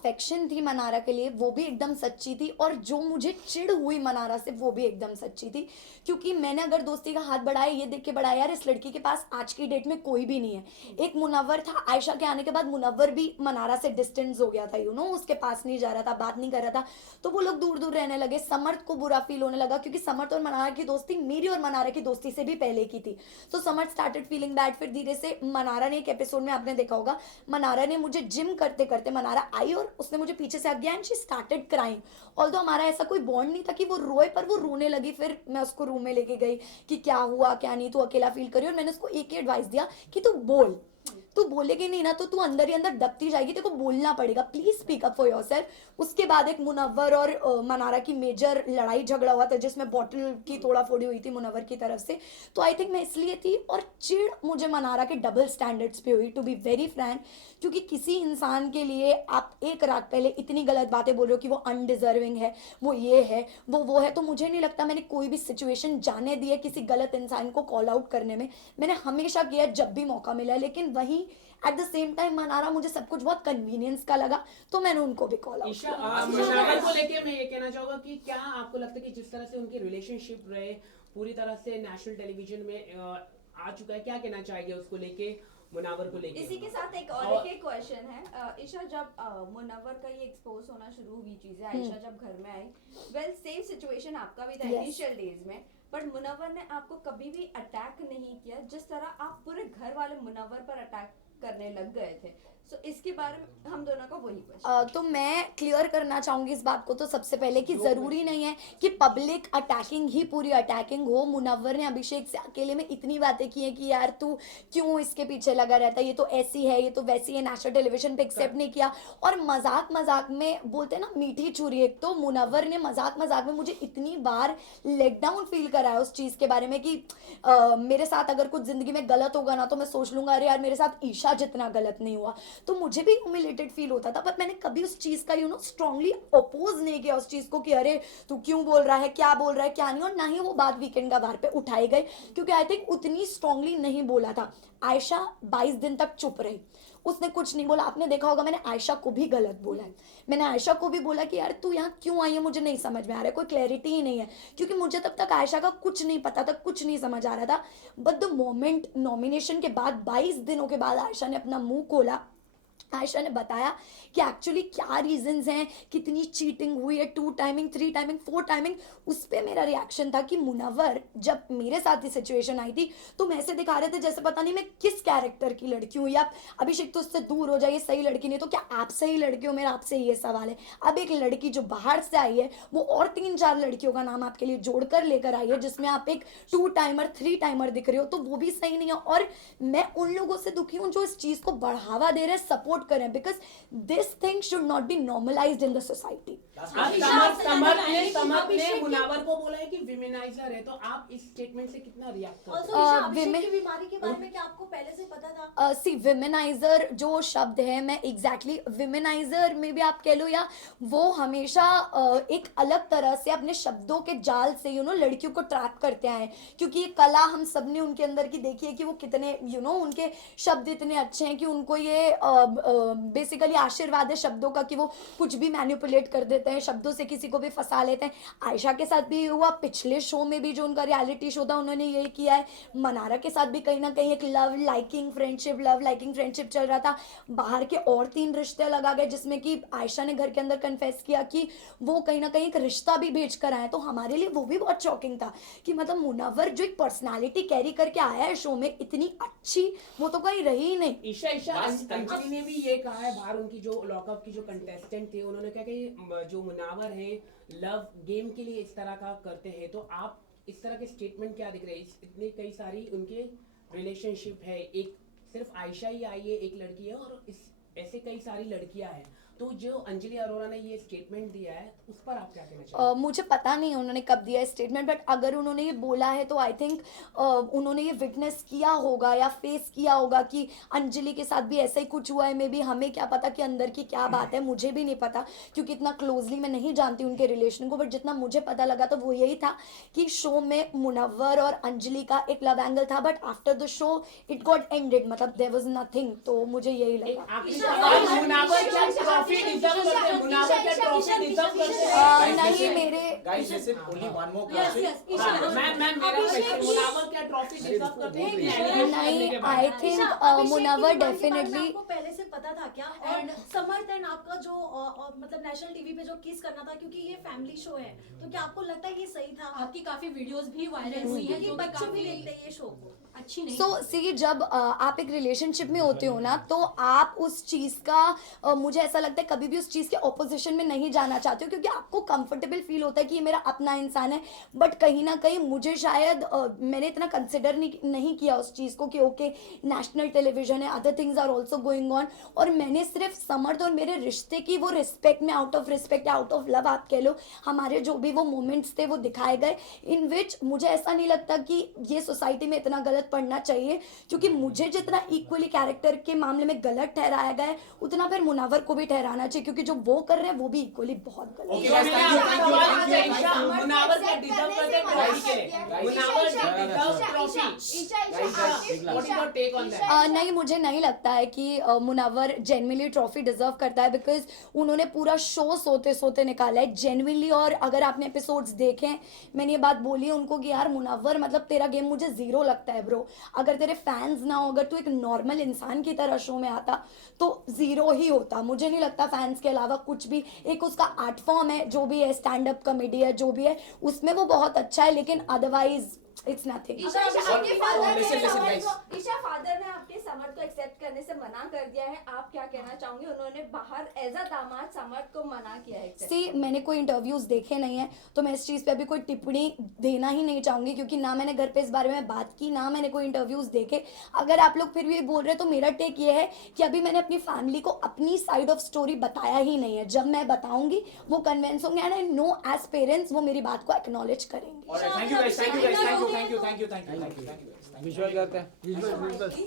Affection थी मनारा के लिए वो भी एकदम सच्ची थी, और जो मुझे चिढ़ हुई मनारा से वो भी एकदम सच्ची थी। क्योंकि मैंने अगर दोस्ती का हाथ बढ़ाया ये देख के बढ़ाया यार इस लड़की के पास आज की डेट में कोई भी नहीं है। एक मुनव्वर था, आयशा के आने के बाद मुनव्वर भी मनारा से डिस्टेंस हो गया था, उसके पास नहीं जा रहा था, बात नहीं कर रहा था, तो वो लोग दूर दूर रहने लगे। समर्थ को बुरा फील होने लगा क्योंकि समर्थ और मनारा की दोस्ती मेरी और मनारा की दोस्ती से भी पहले की थी। तो समर्थ स्टार्टेड फीलिंग बैड। फिर धीरे से मनारा ने, एक एपिसोड में आपने देखा होगा, मनारा ने मुझे जिम करते करते मनारा आई और उसने मुझे पीछे से हक दिया and she started crying. Although हमारा ऐसा कोई बॉन्ड नहीं था कि वो रोए, पर वो रोने लगी। फिर मैं उसको रूम में लेके गई कि क्या हुआ क्या नहीं, तू अकेला फील करी, और मैंने उसको एक ही एडवाइस दिया कि तू बोल, तू बोलेगी नहीं ना तो तू अंदर ही अंदर दबती जाएगी, तेरे को बोलना पड़ेगा, please speak up for yourself. उसके बाद एक मुनव्वर और मनारा की मेजर लड़ाई झगड़ा हुआ था जिसमें बॉटल की तोड़ा फोड़ी हुई थी मुनव्वर की तरफ से। तो आई थिंक मैं इसलिए थी, और चिढ़ मुझे मनारा के डबल स्टैंडर्ड्स पे हुई, टू बी वेरी फ्रैंक। क्योंकि किसी इंसान के लिए आप एक रात पहले इतनी गलत बातें बोल रहे हो कि वो अनडिजर्विंग है, वो ये है वो है, तो मुझे नहीं लगता मैंने कोई भी सिचुएशन जाने दी है किसी गलत इंसान को कॉल आउट करने में। मैंने हमेशा किया जब भी मौका मिला है, लेकिन वहीं at the same time Mannara मुझे सब कुछ बहुत कन्वीनियंस का लगा, तो मैंने उनको भी कॉल आउट किया। मुशावर को लेके मैं ये कहना चाहूंगा कि क्या आपको लगता है कि जिस तरह से उनकी रिलेशनशिप रहे पूरी तरह से नेशनल टेलीविजन में आ चुका है, क्या कहना चाहिए उसको लेके, मुनावर को लेके? इसी के साथ एक क्वेश्चन है ईशा, जब मुनव्वर का ये एक्सपोज होना शुरू हुई चीजें, आयशा जब घर में आई, वेल सेम सिचुएशन आपका भी था इनिशियल डेज में, बट मुनव्वर ने आपको कभी भी अटैक नहीं किया जिस तरह आप पूरे घर वाले मुनव्वर पर अटैक करने लग गए थे। सो इसके बारे में हम दोनों का वही क्वेश्चन। तो मैं क्लियर करना चाहूंगी इस बात को तो सबसे पहले कि जरूरी नहीं है कि पब्लिक अटैकिंग ही पूरी अटैकिंग हो। मुनव्वर ने अभिषेक से अकेले में इतनी बातें की हैं कि यार तू क्यों इसके पीछे लगा रहता है, ये तो ऐसी है ये तो वैसी है, नेशनल टेलीविजन पे एक्सेप्ट नहीं किया। और मजाक मजाक में बोलते हैं ना मीठी छुरी, एक तो मुनव्वर ने मजाक मजाक में मुझे इतनी बार लेट डाउन फील कराया उस चीज के बारे में कि मेरे साथ अगर कुछ जिंदगी में गलत होगा ना तो मैं सोच लूंगा अरे यार मेरे साथ ईशा जितना गलत नहीं हुआ, तो मुझे भी ह्यूमिलेटेड फील होता था। पर मैंने कभी उस चीज का स्ट्रांगली अपोज नहीं किया उस चीज को कि अरे तू क्यों बोल रहा है, क्या बोल रहा है क्या नहीं, और ना ही वो बात वीकेंड का बार पे उठाए गए क्योंकि आई थिंक उतनी स्ट्रांगली नहीं बोला था। आयशा 22 दिन तक चुप रही, उसने कुछ नहीं बोला। आपने देखा होगा मैंने आयशा को भी गलत बोला है, मैंने आयशा को भी बोला कि यार तू यहाँ क्यों आई है मुझे नहीं समझ में आ रहा है, कोई क्लैरिटी ही नहीं है, क्योंकि मुझे तब तक आयशा का कुछ नहीं पता था, कुछ नहीं समझ आ रहा था। बट द मोमेंट नॉमिनेशन के बाद 22 दिनों के बाद आयशा ने अपना मुंह खोला, आयशा ने बताया कि एक्चुअली क्या रीजंस हैं, कितनी चीटिंग हुई है, 2 टाइमिंग 3 टाइमिंग 4 टाइमिंग। उस पर मेरा रिएक्शन था कि मुनव्वर जब मेरे साथ ही सिचुएशन आई थी तो मैं ऐसे दिखा रहे थे जैसे पता नहीं मैं किस कैरेक्टर की लड़की हूँ, या अभिषेक तो उससे दूर हो जाइए सही लड़की नहीं, तो क्या आप सही लड़की हो, मेरा आपसे ये सवाल है। अब एक लड़की जो बाहर से आई है वो और 3-4 लड़कियों का नाम आपके लिए जोड़कर लेकर आई है जिसमें आप एक 2 टाइमर 3 टाइमर दिख रहे हो, तो वो भी सही नहीं है। और मैं उन लोगों से दुखी हूँ जो इस चीज को बढ़ावा दे रहे हैं, सपोर्ट करें, because this thing should not be normalised in the society. Samarth ने मुनावर को बोला है कि विमेनाइजर है, तो आप इस स्टेटमेंट से कितना रिएक्ट करते हैं? अभिषेक की बीमारी के बारे में क्या आपको पहले से पता था? सी विमेनाइजर जो शब्द है, मैं एग्जैक्टली विमेनाइजर में भी आप कह लो, या वो हमेशा एक अलग तरह से अपने शब्दों के जाल से लड़कियों को ट्रैप करते आए, क्योंकि ये कला हम सब ने उनके अंदर की देखी है कि वो कितने उनके शब्द इतने अच्छे हैं कि उनको ये बेसिकली आशीर्वाद है शब्दों का कि वो कुछ भी मैनिपुलेट कर देते हैं, शब्दों से किसी को भी फंसा लेते हैं। आयशा के साथ भी हुआ, पिछले शो में भी जो उनका रियलिटी शो था उन्होंने यही किया है। मनारा के साथ भी कहीं ना कहीं एक लव लाइकिंग फ्रेंडशिप चल रहा था। बाहर के और 3 रिश्ते लगा गए जिसमें कि आयशा ने घर के अंदर कन्फेस किया कि वो कहीं ना कहीं एक रिश्ता भी भेज कर आए, तो हमारे लिए वो भी बहुत शॉकिंग था कि मतलब मुनव्वर जो एक पर्सनालिटी कैरी करके आया है शो में इतनी अच्छी, वो तो कहीं रही ही नहीं। ईशा अंजलि ने भी ये कहा है, बाहर उनकी जो लॉकअप की जो कंटेस्टेंट थे उन्होंने कहा कि जो मुनावर है लव गेम के लिए इस तरह का करते हैं, तो आप इस तरह के स्टेटमेंट क्या दिख रहे हैं? इतने कई सारी उनके रिलेशनशिप है, एक सिर्फ आयशा ही आई है एक लड़की है और इस ऐसे कई सारी लड़कियां हैं, तो जो अंजलि अरोरा ने ये स्टेटमेंट दिया है उस पर आप क्या कहना चाहेंगे? मुझे पता नहीं है उन्होंने कब दिया है स्टेटमेंट, बट अगर उन्होंने ये बोला है तो आई थिंक उन्होंने ये विटनेस किया होगा या फेस किया होगा कि अंजलि के साथ भी ऐसा ही कुछ हुआ है। मे बी हमें क्या पता कि अंदर की क्या बात है, मुझे भी नहीं पता क्योंकि इतना क्लोजली मैं नहीं जानती उनके रिलेशन को, बट जितना मुझे पता लगा तो वो यही था कि शो में मुनव्वर और अंजलि का एक लव एंगल था, but after the show it got ended, मतलब देयर वाज नथिंग, तो मुझे यही लगा। ट्रॉफी डिजर्व करते हैं मुनावर, क्या ट्रॉफी डिजर्व करते हैं? नहीं मेरे Guys, this is only one more Yes, question. yes, Isha, मैं मेरा क्वेश्चन, मुनावर क्या ट्रॉफी डिजर्व करते हैं? नहीं, I think मुनावर definitely आपको पहले से पता था क्या? और समर देन आपका जो मतलब नेशनल टीवी पे जो किस करना था, क्योंकि ये फैमिली शो है, तो क्या आपको लगता है ये सही था? आपकी काफी वीडियोस भी वायरल हुई हैं क्योंकि जो कि बच्चे भी काफी देखते हैं ये शो को। अच्छी नहीं। सो सी जब आप एक रिलेशनशिप में होते हो ना, तो आप उस चीज़ का मुझे ऐसा लगता है कभी भी उस चीज़ के ऑपोजिशन में नहीं जाना चाहते हो, क्योंकि आपको कंफर्टेबल फील होता है कि ये मेरा अपना इंसान है। बट कहीं ना कहीं मुझे शायद मैंने इतना कंसिडर नहीं किया उस चीज़ को कि ओके नेशनल टेलीविजन है, other things are also going on, और मैंने सिर्फ समर्थ और मेरे रिश्ते की वो रिस्पेक्ट में, आउट ऑफ रिस्पेक्ट या आउट ऑफ लव आप कह लो, हमारे जो भी वो मोमेंट्स थे वो दिखाए गए, इन विच मुझे ऐसा नहीं लगता कि ये सोसाइटी में इतना गलत पड़ना चाहिए, क्योंकि मुझे जितना इक्वली कैरेक्टर के मामले में गलत ठहराया गया है, उतना फिर मुनावर को भी ठहराना चाहिए, क्योंकि जो वो कर रहे हैं वो भी इक्वली बहुत गलत Okay, है। guys, thank you. Isha, Munawar क्या डिजर्व करते हैं ट्रॉफी के लिए? मुनावर क्या deserve trophy? What is your take on that? नहीं, मुझे नहीं लगता है कि मुनावर जेन्युइनली ट्रॉफी डिजर्व करता है, बिकॉज उन्होंने पूरा शो सोते सोते निकाला है जेन्युइनली। और अगर आपने एपिसोड्स देखे, मैंने ये बात बोली है उनको कि यार मुनावर, मतलब तेरा गेम मुझे जीरो लगता है ब्रो, अगर तेरे फैंस ना हो, अगर तू एक नॉर्मल इंसान की तरह शो में आता तो जीरो ही होता। मुझे नहीं लगता फैंस के अलावा कुछ भी, एक उसका आर्ट फॉर्म है जो भी है, स्टैंड अप कॉमेडी है जो भी है, उसमें वो बहुत अच्छा है, लेकिन अदरवाइज इट्स नथिंग। ईशा, आपके फादर ने Listen, समर guys. को, ईशा फादर ने आपके समर को एक्सेप्ट करने से मना कर दिया है, आप क्या कहना चाहोगे? उन्होंने बाहर एज अ दामाद समर को मना किया है accept सी मैंने कोई इंटरव्यूज देखे नहीं है, तो मैं इस चीज़ पे अभी कोई टिप्पणी देना ही नहीं चाहूँगी, क्योंकि ना मैंने घर पे इस बारे में बात की, ना मैंने कोई इंटरव्यूज देखे। अगर आप लोग फिर भी बोल रहे हैं तो मेरा टेक ये है कि अभी मैंने अपनी फैमिली को अपनी साइड ऑफ स्टोरी बताया ही नहीं है। जब मैं बताऊंगी वो कन्विंस होंगे, and I know as parents वो मेरी बात को एक्नॉलेज करेंगे। Alright, thank you guys, thank you guys, thank you, thank you, thank you, thank you, thank you, thank you guys. Thank you. Visual करते हैं।